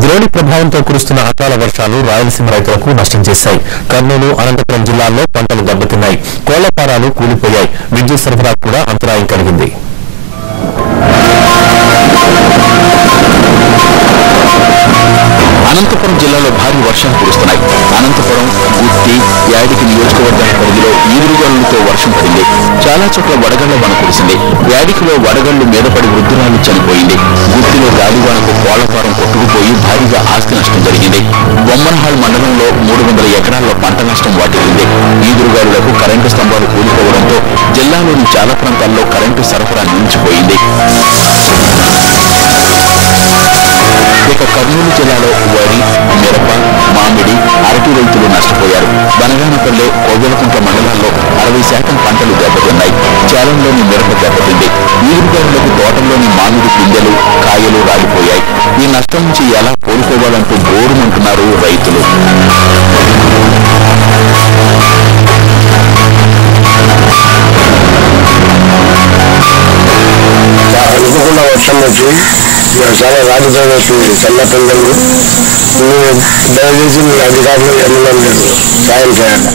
ద్రోణి ప్రభావంతో కురుస్తున్న అకాల వర్షాలు రాయలసీమ రైతులకు నష్టం చేశాయి. కర్నూలు, అనంతపురం జిల్లాల్లో పంటలు దెబ్బతిన్నాయి. కోళ్ల ఫారాలు కూలిపోయాయి. విద్యుత్ సరఫరా కూడా అంతరాయం కలిగింది. అనంతపురం జిల్లాలో భారీ వర్షాలు కురుస్తున్నాయి. అనంతపురం, గుత్తి, యాడికి నియోజకవర్గాల పరిధిలో ఈదురుగాలులతో వర్షం పడింది. చాలా చోట్ల వడగళ్ల వాన కురిసింది. యాడికిలో వడగళ్లు మీద పడి వృద్ధురాలు చనిపోయింది. గుత్తిలో గాలివానకు కోళ్లఫారం కొట్టుకుపోయి భారీగా ఆస్తి నష్టం జరిగింది. బొమ్మనహాల్ మండలంలో 300 ఎకరాల్లో పంట నష్టం వాటిల్లింది. ఈదురుగాలులకు కరెంటు స్తంభాలు కూలిపోవడంతో జిల్లాలోని చాలా ప్రాంతాల్లో కరెంటు సరఫరా నిలిచిపోయింది. ఇక కర్నూలు జిల్లాలో వరి, మిరప, మామిడి, అరటి రైతులు నష్టపోయారు. బనగానపల్లె, కోవెలకుంట్ల మండలాల్లో 60% పంటలు దెబ్బతిన్నాయి. చేలంలోని మిరప దెబ్బతింది. ఈదురుగాలులకు తోటల్లోని మామిడి పిందెలు, కాయలు రాలిపోయాయి. ఈ నష్టం నుంచి ఎలా కోలుకోవాలంటూ గోరుమంటున్నారు రైతులు. వర్షం వచ్చి చాలా రాజధాని చల్ల పిల్లలు దయచేసి మీ అధికారులు ఎమ్మెల్యే లేదు సాయం చేయాలి.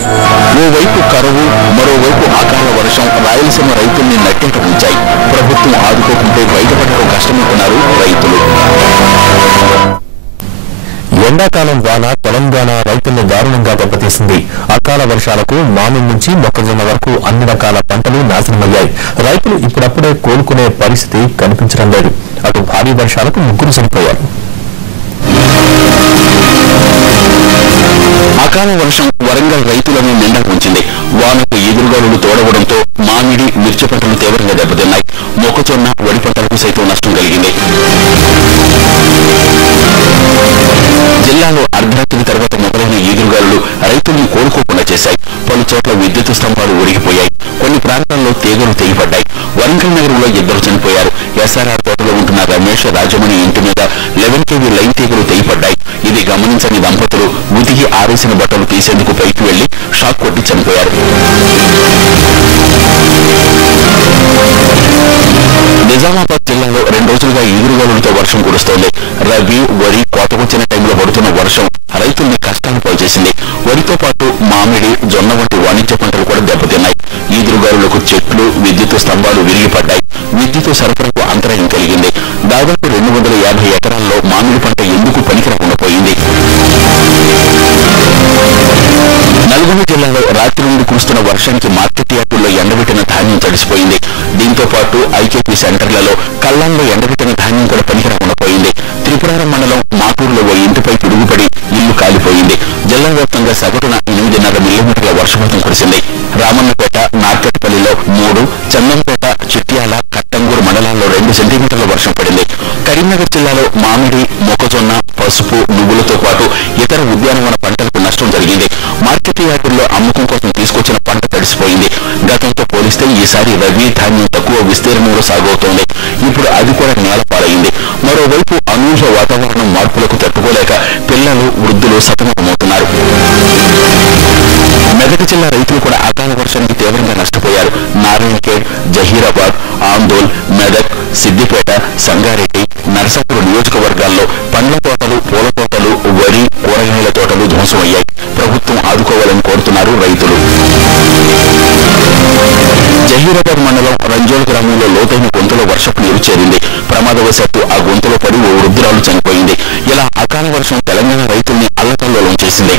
ఓవైపు కరువు, మరోవైపు అకాల వర్షం రాయలసీమ రైతుల్ని నట్టేట ఉంచాయి. ప్రభుత్వం ఆదుకోకుంటే బయటపడడం కష్టమంటున్నారు రైతులు. ఎండాకాలం వాన తెలంగాణ రైతుల్ని దారుణంగా దెబ్బతీసింది. అకాల వర్షాలకు మామిడి నుంచి మొక్కజొన్న వరకు అన్ని రకాల పంటలు నాశనమయ్యాయి. రైతులు ఇప్పుడప్పుడే కోలుకునే పరిస్థితి కనిపించడం లేదు. అటు భారీ వర్షాలకు ముగ్గురు చనిపోయారు. అకాల వర్షం వరంగల్ రైతులను నిండా ఉంచింది. వానకు ఎదురుగాలులు తోడవడంతో మామిడి, మిర్చి పంటలు తీవ్రంగా దెబ్బతిన్నాయి. మొక్కజొన్న, వరి పంటలకు సైతం నష్టం కలిగింది. జిల్లాలో అర్ధరాత్రి తర్వాత మొదలైన ఈదురుగాలులు రైతుల్ని కోలుకోకుండా చేశాయి. పలు చోట్ల విద్యుత్ స్తంభాలు ఒరిగిపోయాయి. కొన్ని ప్రాంతాల్లో తీగలు తెగిపడ్డాయి. వరంగల్ నగరంలో 2 చనిపోయారు. ఎస్ఆర్ఆర్ తోటలో ఉంటున్న రమేష్, రాజమణి ఇంటి మీద 11 kV లైన్ తీగలు తెగిపడ్డాయి. ఇది గమనించని దంపతులు ఉతికి ఆరేసిన బట్టలు తీసేందుకు పైకి వెళ్లి షాక్ కొట్టి చనిపోయారు. నిజామాబాద్ జిల్లాలో 2 రోజులుగా ఈదురుగాలులతో వర్షం కురుస్తోంది. రబీ, వరి కోతకొచ్చిన టైంలో పడుతున్న వర్షం రైతుల్ని కష్టాలు పాల్చేసింది. వరితో పాటు మామిడి, జొన్న వంటి వాణిజ్య పంటలు కూడా దెబ్బతిన్నాయి. ఈదురుగాలులకు చెట్లు, విద్యుత్ స్తంభాలు విరిగిపడ్డాయి. విద్యుత్ సరఫరాకు అంతరాయం కలిగింది. దాదాపు 250 ఎకరాల్లో మామిడి పంట ఎందుకు పనికిరాకుండా పోయింది. నల్గొండ జిల్లాలో రాత్రి నుండి కురుస్తున్న వర్షానికి మార్కెట్ యార్డుల్లో ఎండబెట్టిన ధాన్యం తడిసిపోయింది. దీంతో పాటు ఐకేపీ సెంటర్లలో కల్లాల్లో ఎండబెట్టిన ధాన్యం కూడా పనికిరాకుండా పోయింది. త్రిపురారం మండలం మాటూరులో ఓ ఇంటిపై పిడుగుపడి ఇల్లు కాలిపోయింది. జిల్లా వ్యాప్తంగా సగటున 8.5 మిల్లీమీటర్ల వర్షపాతం కురిసింది. రామన్నపేట, నార్కట్పల్లిలో 3, చందంపేట, చిట్యాల, కట్టంగూరు మండలాల్లో 2 సెంటీమీటర్ల వర్షం పడింది. కరీంనగర్ జిల్లాలో మామిడి, మొక్కజొన్న, పసుపు, నువ్వులతో పాటు ఇతర ఉద్యానవన పంటలకు నష్టం జరిగింది. మార్కెట్ యార్డుల్లో అమ్మకం కోసం తీసుకొచ్చిన పంట తడిసిపోయింది. గతంతో పోలిస్తే ఈసారి రబీ ధాన్యం తక్కువ విస్తీర్ణంలో సాగవుతోంది. ఇప్పుడు అది కూడా నేలపాలైంది. మరోవైపు అనూహ్య వాతావరణం మార్పులకు తట్టుకోలేక పిల్లలు, వృద్ధులు సతమతమవుతున్నారు. మెదక్ జిల్లా రైతులు కూడా అకాల వర్షానికి తీవ్రంగా నష్టపోయారు. నారాయణఖేడ్, జహీరాబాద్, ఆందోల్, మెదక్, సిద్దిపేట, సంగారెడ్డి, నర్సాపూర్ నియోజకవర్గాల్లో పండ్ల తోటలు, పూల తోటలు, వరి, కూరగాయల తోటలు ధ్వంసమయ్యాయి. ప్రభుత్వం ఆదుకోవాలని కోరుతున్నారు రైతులు. జహీరాబాద్ మండలం రంజోల్ గ్రామంలో లోతైన గొంతులో వర్షపు నీరు చేరింది. ప్రమాదవశాత్తు ఆ గొంతులో పడి ఓ వృద్ధురాలు చనిపోయింది. ఇలా అకాల వర్షం తెలంగాణ రైతుల్ని అల్లకల్లోలం చేసింది.